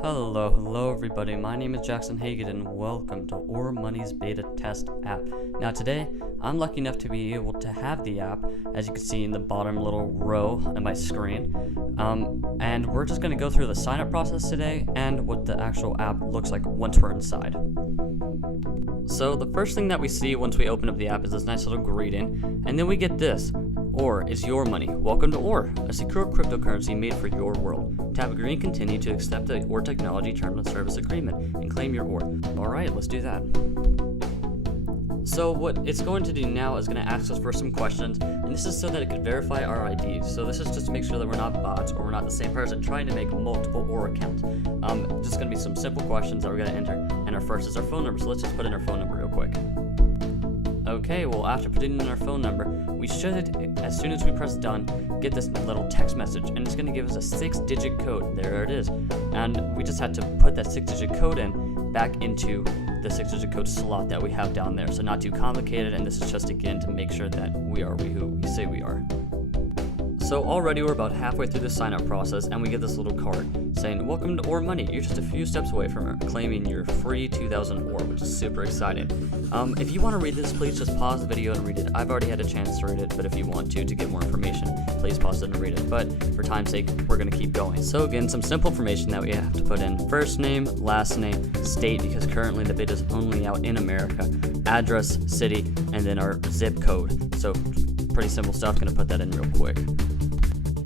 Hello everybody, my name is Jackson Hagen and welcome to Ore Money's beta test app. Now today, I'm lucky enough to be able to have the app, as you can see in the bottom little row on my screen. And we're just going to go through the sign up process today and what the actual app looks like once we're inside. So the first thing that we see once we open up the app is this nice little greeting, and then we get this. Ore is your money. Welcome to Ore, a secure cryptocurrency made for your world. Tap agree and continue to accept the Ore Technology Term of Service Agreement and claim your Ore. Alright, let's do that. So what it's going to do now is going to ask us for some questions, and this is so that it can verify our ID. So this is just to make sure that we're not bots or we're not the same person trying to make multiple Ore accounts. Just going to be some simple questions that we're going to enter, and our first is our phone number, so let's just put in our phone number real quick. Okay, well after putting in our phone number, we should, as soon as we press done, get this little text message, and it's going to give us a 6-digit code. There it is. And we just had to put that 6-digit code in back into the 6-digit code slot that we have down there. So not too complicated, and this is just again to make sure that we are who we say we are. So already we're about halfway through the sign up process, and we get this little card saying, welcome to Ore Money. You're just a few steps away from claiming your free 2,000 Ore, which is super exciting. If you want to read this, please just pause the video and read it. I've already had a chance to read it, but if you want to get more information, please pause it and read it. But for time's sake, we're going to keep going. So again, some simple information that we have to put in. First name, last name, state, because currently the beta is only out in America, address, city, and then our zip code. So pretty simple stuff. Going to put that in real quick.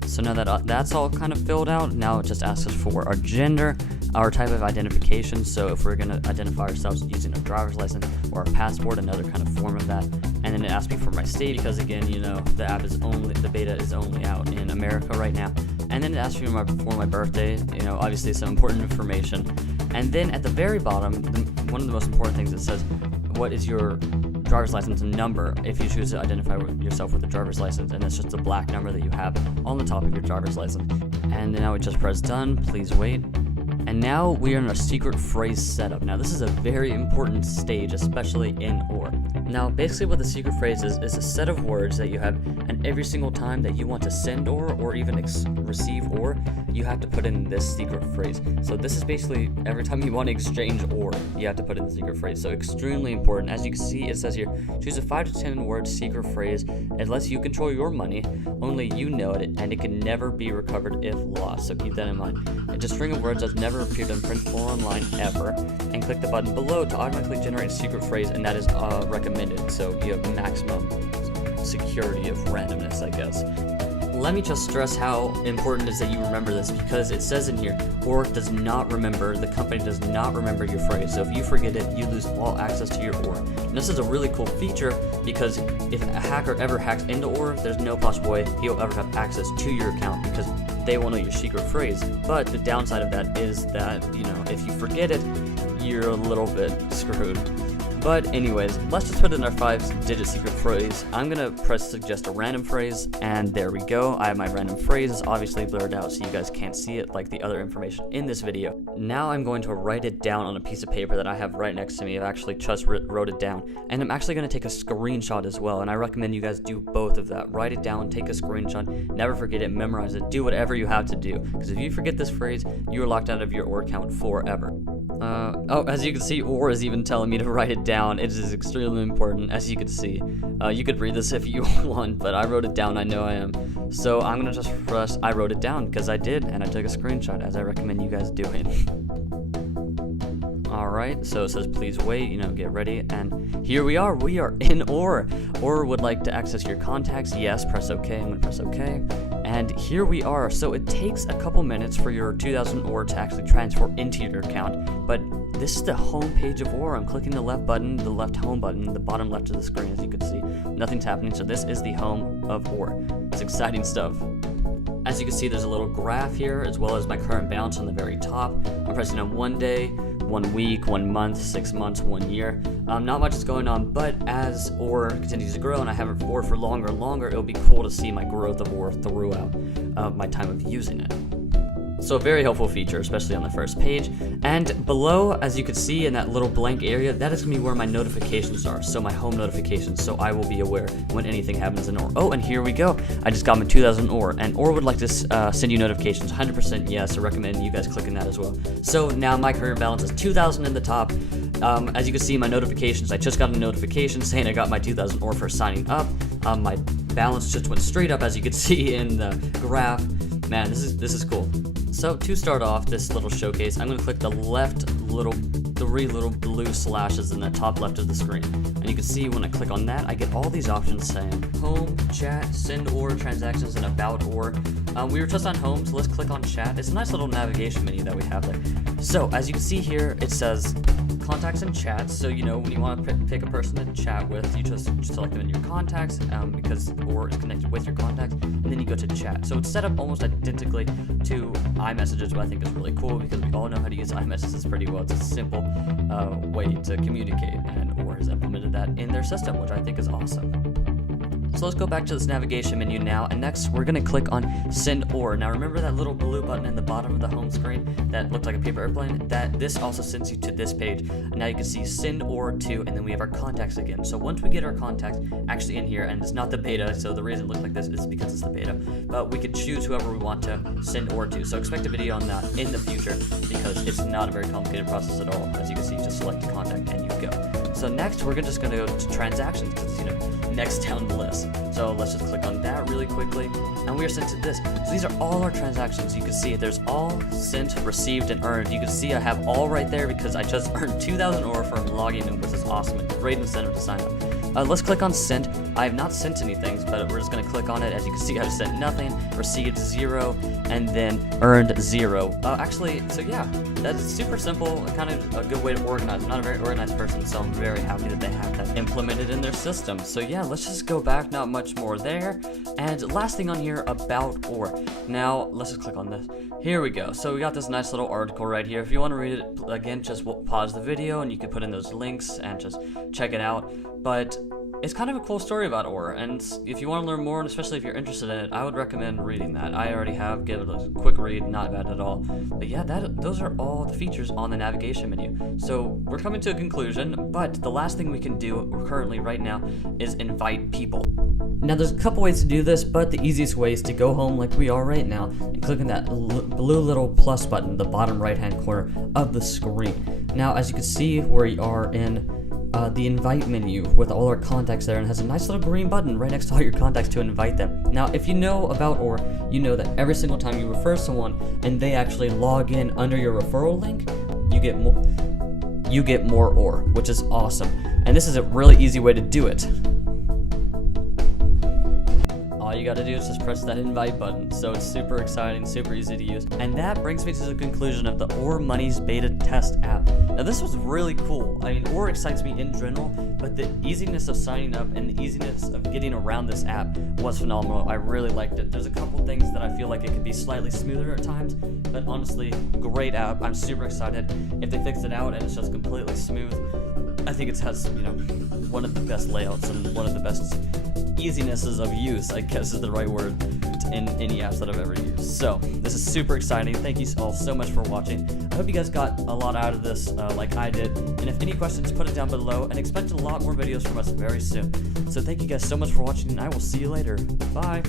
So now that that's all kind of filled out, now it just asks us for our gender, our type of identification. So if we're going to identify ourselves using a driver's license or a passport, another kind of form of that. And then it asks me for my state, because again, you know, the beta is only out in America right now. And then it asks me for my birthday, you know, obviously some important information. And then at the very bottom, one of the most important things, it says, what is your driver's license number if you choose to identify yourself with a driver's license, and it's just a black number that you have on the top of your driver's license. And now we just press done, please wait. And now we are in our secret phrase setup. Now this is a very important stage, especially in Ore. Now basically what the secret phrase is a set of words that you have, and every single time that you want to send Ore or even receive Ore, you have to put in this secret phrase. So this is basically every time you want to exchange Ore, you have to put in the secret phrase. So extremely important. As you can see, it says here, choose a 5 to 10 word secret phrase. It lets you control your money, only you know it, and it can never be recovered if lost. So keep that in mind. It's a string of words that's never appeared in print or online ever, and click the button below to automatically generate a secret phrase, and that is recommended. So you have maximum security of randomness, I guess. Let me just stress how important it is that you remember this, because it says in here, Ore does not remember, the company does not remember your phrase. So if you forget it, you lose all access to your Ore. And this is a really cool feature, because if a hacker ever hacks into Ore, there's no possible way he'll ever have access to your account, because they will know your secret phrase. But the downside of that is that, you know, if you forget it, you're a little bit screwed. But anyways, let's just put in our 5-digit secret phrase. I'm gonna press suggest a random phrase, and there we go. I have my random phrase. It's obviously blurred out so you guys can't see it like the other information in this video. Now I'm going to write it down on a piece of paper that I have right next to me. I've actually just wrote it down, and I'm actually gonna take a screenshot as well, and I recommend you guys do both of that. Write it down, take a screenshot, never forget it, memorize it, do whatever you have to do, because if you forget this phrase, you are locked out of your Ore account forever. As you can see, Ore is even telling me to write it down. It is extremely important, as you can see. You could read this if you want, but I wrote it down, I know I am. So I'm gonna just press, I wrote it down, because I did, and I took a screenshot, as I recommend you guys doing. Alright, so it says please wait, you know, get ready, and here we are in Ore. Ore would like to access your contacts, yes, press OK, I'm gonna press OK. And here we are. So it takes a couple minutes for your 2,000 Ore to actually transfer into your account, but this is the home page of Ore. I'm clicking the left button, the left home button, the bottom left of the screen, as you can see. Nothing's happening, so this is the home of Ore. It's exciting stuff. As you can see, there's a little graph here, as well as my current balance on the very top. I'm pressing on 1 day, 1 week, 1 month, 6 months, 1 year. Not much is going on, but as Ore continues to grow and I have Ore for longer and longer, it'll be cool to see my growth of Ore throughout my time of using it. So a very helpful feature, especially on the first page. And below, as you can see in that little blank area, that is gonna be where my notifications are. So my home notifications, so I will be aware when anything happens in OR. Oh, and here we go. I just got my 2000 OR, and OR would like to send you notifications. 100% yes, I recommend you guys clicking that as well. So now my current balance is 2000 in the top. As you can see, my notifications, I just got a notification saying I got my 2000 OR for signing up. My balance just went straight up, as you can see in the graph. Man, this is cool. So to start off this little showcase, I'm going to click the three little blue slashes in the top left of the screen. And you can see when I click on that, I get all these options saying home, chat, send OR, transactions, and about OR. We were just on home, so let's click on chat. It's a nice little navigation menu that we have there. So as you can see here, it says contacts and chats. So you know when you want to pick a person to chat with, you just select them in your contacts because OR is connected with your contacts, and then you go to chat. So it's set up almost identically to iMessages, which I think is really cool because we all know how to use iMessages pretty well. It's a simple way to communicate, and OR has implemented that in their system, which I think is awesome. So let's go back to this navigation menu now, and next we're going to click on send OR. Now remember that little blue button in the bottom of the home screen that looked like a paper airplane? This also sends you to this page. And now you can see send OR to, and then we have our contacts again. So once we get our contacts actually in here, and it's not the beta, so the reason it looks like this is because it's the beta, but we could choose whoever we want to send OR to. So expect a video on that in the future because it's not a very complicated process at all. As you can see, just select the contact and you go. So next we're just going to go to transactions because next down the list. So let's just click on that really quickly, and we are sent to this. So these are all our transactions. You can see there's all sent, received, and earned. You can see I have all right there because I just earned 2,000 OR from logging in, which is awesome and great incentive to sign up. Let's click on sent. I have not sent anything, but we're just going to click on it. As you can see, I've sent nothing, received 0, and then earned 0. So yeah, that's super simple, kind of a good way to organize. I'm not a very organized person, so I'm very happy that they have that implemented in their system. So yeah, let's just go back, not much more there. And last thing on here, about OR. Now, let's just click on this. Here we go. So we got this nice little article right here. If you want to read it, again, just pause the video and you can put in those links and just check it out. But it's kind of a cool story about OR, and if you want to learn more, and especially if you're interested in it, I would recommend reading that. I already have, give it a quick read, not bad at all. But yeah, those are all the features on the navigation menu. So we're coming to a conclusion, but the last thing we can do currently right now is invite people. Now there's a couple ways to do this, but the easiest way is to go home like we are right now and click on that blue little plus button, the bottom right hand corner of the screen. Now as you can see, we are in the invite menu with all our contacts there, and has a nice little green button right next to all your contacts to invite them. Now if you know about OR, you know that every single time you refer someone and they actually log in under your referral link, you get more OR, which is awesome. And this is a really easy way to do it. All you gotta do is just press that invite button. So it's super exciting, super easy to use. And that brings me to the conclusion of the OR Money's beta test app. Now this was really cool. I mean, OR excites me in general, but the easiness of signing up and the easiness of getting around this app was phenomenal. I really liked it. There's a couple things that I feel like it could be slightly smoother at times, but honestly, great app. I'm super excited. If they fix it out and it's just completely smooth, I think it has, one of the best layouts and one of the best easinesses of use, I guess is the right word, in any apps that I've ever used. So this is super exciting. Thank you all so much for watching. I hope you guys got a lot out of this like I did. And if any questions, put it down below, and expect a lot more videos from us very soon. So thank you guys so much for watching, and I will see you later. Bye.